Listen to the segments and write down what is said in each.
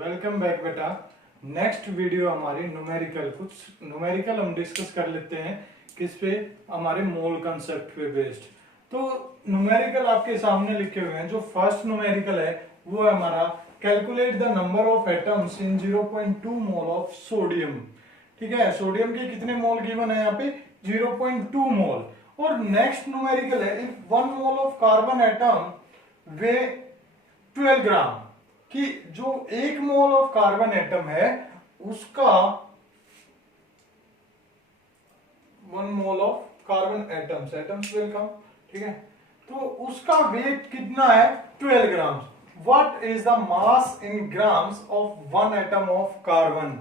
Welcome back बेटा। Next video हमारी numerical, कुछ न्यूमेरिकल हम डिस्कस कर लेते हैं। किस पे? हमारे मोल कंसेप्ट पे बेस्ड। तो न्यूमेरिकल आपके सामने लिखे हुए हैं। जो फर्स्ट न्यूमेरिकल है वो है हमारा calculate the number of atoms in 0.2 mole of sodium. ठीक है, सोडियम के कितने मोल गिवन है यहाँ पे? 0.2 मोल। और नेक्स्ट न्यूमेरिकल है if 1 mole of carbon atom weigh 12 gram, कि जो 1 मोल ऑफ कार्बन एटम है उसका 1 mole of carbon atoms welcome, ठीक है, तो उसका वेट कितना है? 12 gram. What is the mass in grams of 1 atom of carbon?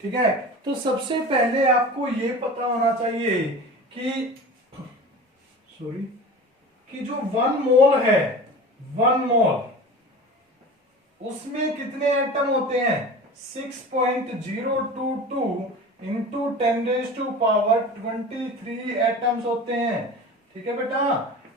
ठीक है, तो सबसे पहले आपको ये पता होना चाहिए कि जो 1 मोल है, 1 मोल उसमें कितने एटम होते हैं? 6.022 इंटू 10⁻⁻23 एटम्स होते हैं। ठीक है बेटा,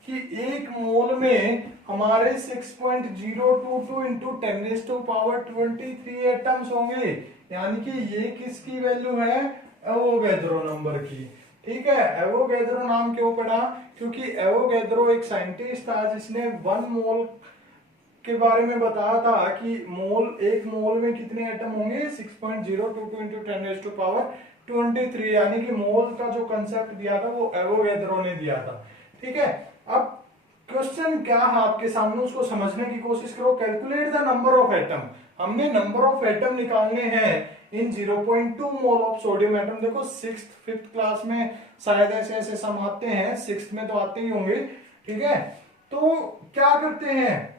कि 1 मोल में हमारे 6.022 इंटू 10⁻23 एटम्स होंगे। यानी कि ये किसकी वैल्यू है? एवोगैड्रो नंबर की। ठीक है, एवोगैड्रो नाम क्यों पड़ा? क्योंकि एवोगैड्रो एक साइंटिस्ट था जिसने 1 मोल के बारे में बताया था कि एक मोल में कितने एटम होंगे? 6.022 इंटू 10⁻23, यानी कि मोल का जो कंसेप्ट दिया था वो एवोगैड्रो ने दिया था। ठीक है, अब क्वेश्चन क्या है आपके सामने, उसको समझने की कोशिश करो। Calculate the number of atom. हमने नंबर ऑफ एटम निकालने हैं इन 0.2 मोल ऑफ सोडियम एटम। देखो 6th 5th क्लास में शायद ऐसे ऐसे सम आते हैं, 6th में तो आते ही होंगे। ठीक है, तो क्या करते हैं,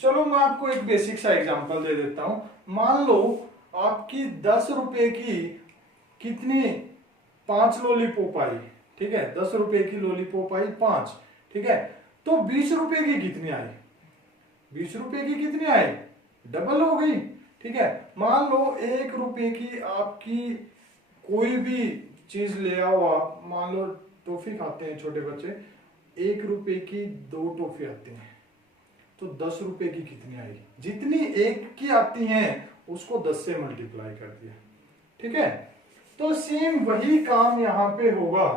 चलो मैं आपको एक बेसिक सा एग्जांपल दे देता हूं। मान लो आपकी 10 रुपए की कितनी 5 लॉलीपॉप आई। ठीक है, 10 रुपए की लॉलीपॉप आई 5। ठीक है, तो 20 रुपए की कितनी आई? 20 रुपए की कितनी आई? डबल हो गई। ठीक है, मान लो 1 रुपए की आपकी कोई भी चीज ले आओ आप, मान लो टॉफी खाते हैं छोटे बच्चे, 1 रुपए की 2 टॉफी आती हैं, तो 10 रुपए की कितनी आएगी? जितनी 1 की आती हैं उसको 10 से मल्टीप्लाई कर दिया। ठीक है, तो सेम वही काम यहां पे होगा।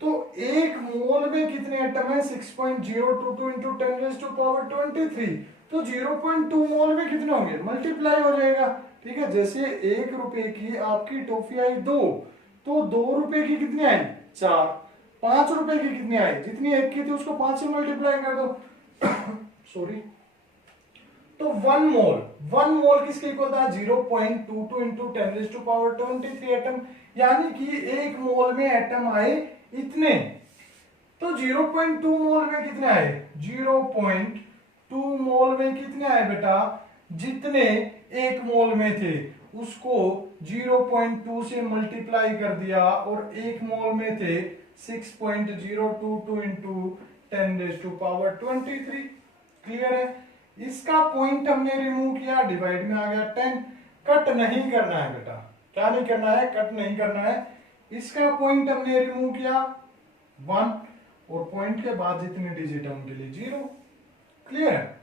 तो 1 मोल में कितने एटम है? 6.022 इंटू 10⁻23, तो 0.2 मोल में कितने होंगे? मल्टीप्लाई हो जाएगा। ठीक है, जैसे 1 रुपए की आपकी टॉफी आई 2, तो 2 रुपए की कितनी आई? 4। 5 रुपए की कितनी आई? जितनी 1 की थी उसको 5 से मल्टीप्लाई कर दो। सॉरी, तो 1 मोल किसके इक्वल था? 0.22 इंटू 10⁻23 एटम। यानी कि 1 मोल में एटम आए इतने। तो 0.2 मोल में कितने आए? 0.2 मोल में कितने आए बेटा? जितने 1 मोल में थे उसको 0.2 से मल्टीप्लाई कर दिया, और 1 मोल में थे 6.022 इंटू 10⁻23। क्लियर है? इसका पॉइंट हमने रिमूव किया, डिवाइड में आ गया 10। कट नहीं करना है बेटा, क्या नहीं करना है? कट नहीं करना है। इसका पॉइंट हमने रिमूव किया 1, और पॉइंट के बाद जितने डिजिट है उनके लिए 0। क्लियर है?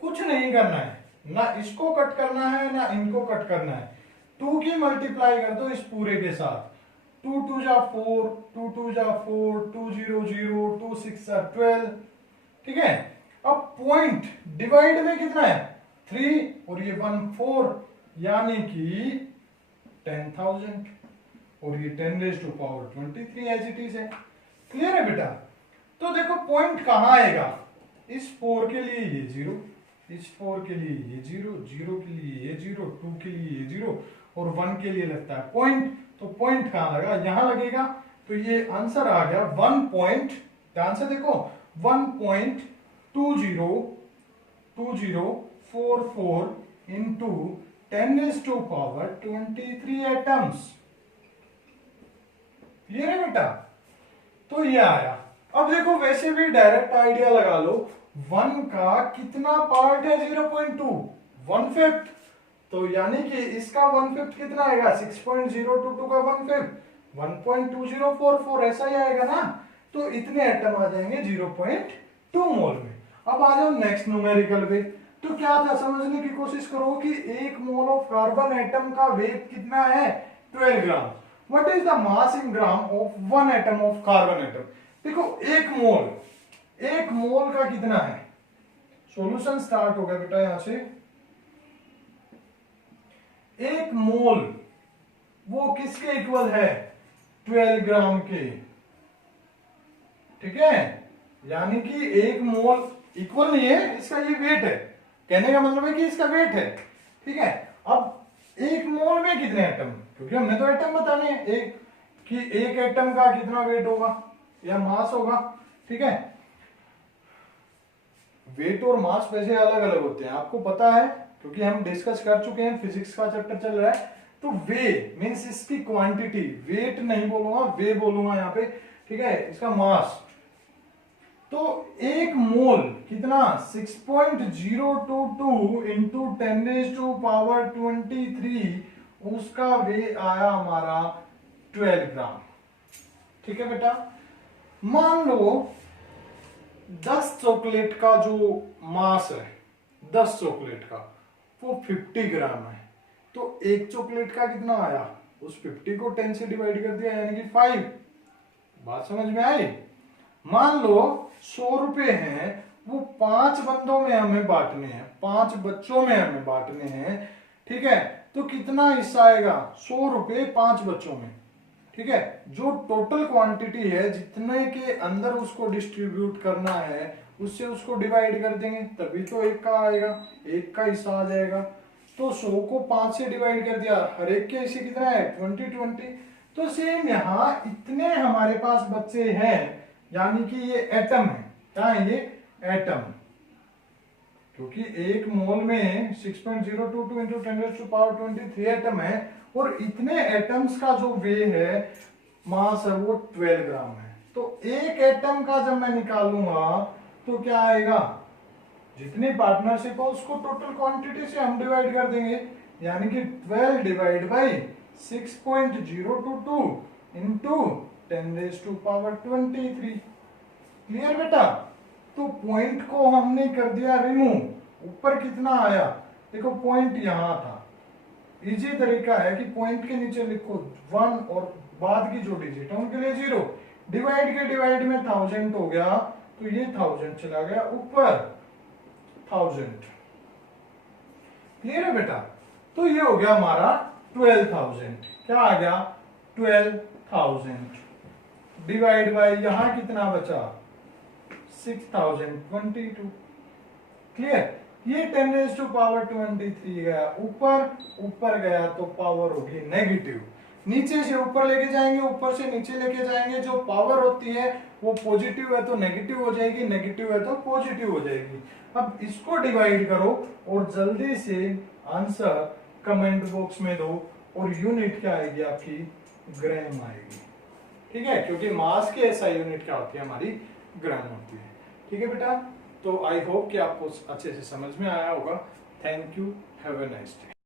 कुछ नहीं करना है, ना इसको कट करना है ना इनको कट करना है। 2 की मल्टीप्लाई कर दो इस पूरे के साथ। 2 2 जा 4, 2 2 जा 4, 2 0 0, 2 6 जा 12। ठीक है, अब पॉइंट डिवाइड में कितना है? 3, और ये 1 4, यानी कि 10,000, और ये 10⁻23 एज इट इज है। क्लियर है बेटा? तो देखो पॉइंट कहां आएगा? इस 4 के लिए ये 0, इस 4 के लिए ये 0, 0 के लिए ये 0, 2 के लिए ये 0, और 1 के लिए लगता है पॉइंट। तो पॉइंट कहां लगा? यहां लगेगा। तो ये आंसर आ गया 1 पॉइंट, ध्यान से देखो, 1.2044 इंटू 10⁻23 एटम्स। क्लियर है बेटा? तो ये आया। अब देखो वैसे भी डायरेक्ट आइडिया लगा लो, 1 का कितना पार्ट है? 0.2, 1/5। तो यानी कि इसका 1/5 कितना आएगा? 6.022 का 1/5 1.2044, ऐसा ही आएगा ना। तो इतने एटम आ जाएंगे 0.2 मोल में। अब आ जाओ नेक्स्ट न्यूमेरिकल पे। तो क्या था, समझने की कोशिश करो कि एक मोल ऑफ कार्बन एटम का वेट कितना है, 12 gram. What is the mass in gram of one atom of carbon atom. देखो एक मोल का कितना है, सॉल्यूशन स्टार्ट हो गया बेटा यहां से। एक मोल वो किसके इक्वल है, 12 ग्राम के, ठीक है। यानी कि एक मोल इक्वल नहीं है, इसका ये वेट है, कहने का मतलब है कि इसका वेट है, ठीक है। अब एक मोल में कितने एटम, क्योंकि हमने तो एटम बताने हैं, एक कि एक एटम का कितना वेट होगा या मास होगा, ठीक है। वेट और मास वैसे अलग अलग होते हैं, आपको पता है, क्योंकि हम डिस्कस कर चुके हैं, फिजिक्स का चैप्टर चल रहा है। तो वे मीन्स इसकी क्वांटिटी, वेट नहीं बोलूंगा, वे बोलूंगा यहाँ पे, ठीक है। इसका मास, तो एक मोल कितना, 6.022 इंटू 10⁻⁻23, उसका वे आया हमारा 12 ग्राम, ठीक है बेटा। मान लो 10 चॉकलेट का जो मास है, 10 चॉकलेट का वो 50 ग्राम है, तो एक चॉकलेट का कितना आया, उस 50 को 10 से डिवाइड कर दिया, यानी कि 5। बात समझ में आई। मान लो 100 रुपए हैं, वो 5 बंदों में हमें बांटने हैं, 5 बच्चों में हमें बांटने हैं, ठीक है। तो कितना हिस्सा आएगा, 100 रुपए 5 बच्चों में, ठीक है। जो टोटल क्वांटिटी है, जितने के अंदर उसको डिस्ट्रीब्यूट करना है, उससे उसको डिवाइड कर देंगे, तभी तो एक का आएगा, एक का हिस्सा आ जाएगा। तो 100 को 5 से डिवाइड कर दिया, हर एक के हिस्से कितना है, 20। तो सेम यहाँ इतने हमारे पास बच्चे हैं, यानी कि ये एटम है, क्या है ये, एटम। क्योंकि एक मोल में 6.022 इंटू 10⁻23 एटम है, और इतने एटम्स का जो वे है, मास है, वो 12 ग्राम है। तो एक एटम का जब मैं निकालूंगा तो क्या आएगा, जितनी पार्टनरशिप हो उसको टोटल क्वांटिटी से हम डिवाइड कर देंगे, यानी कि 12 डिवाइड बाई 6.022 इंटू 10⁻23। क्लियर बेटा। तो पॉइंट को हमने कर दिया रिमूव, ऊपर कितना आया, देखो पॉइंट यहां था, इजी तरीका है कि पॉइंट के नीचे लिखो 1 और बाद की जो डिजिट है उनके लिए 0, डिवाइड के डिवाइड में 1000 हो गया, तो ये 1000 चला गया ऊपर, 1000। क्लियर है बेटा। तो ये हो गया हमारा 12,000, क्या आ गया, 12,000 डिवाइड बाय यहां कितना बचा, 6022। क्लियर। ये 10⁻23 गया ऊपर, ऊपर गया तो पावर होगी नेगेटिव, नीचे से ऊपर लेके जाएंगे, ऊपर से नीचे लेके जाएंगे, जो पावर होती है वो पॉजिटिव है तो नेगेटिव हो जाएगी, नेगेटिव है तो पॉजिटिव हो जाएगी। अब इसको डिवाइड करो और जल्दी से आंसर कमेंट बॉक्स में दो, और यूनिट क्या आएगी आपकी, ग्राम आएगी, ठीक है। क्योंकि मास की ऐसा यूनिट क्या होती है, हमारी ग्राम होती है, ठीक है बेटा। तो आई होप कि आपको अच्छे से समझ में आया होगा। Thank you, have a nice day.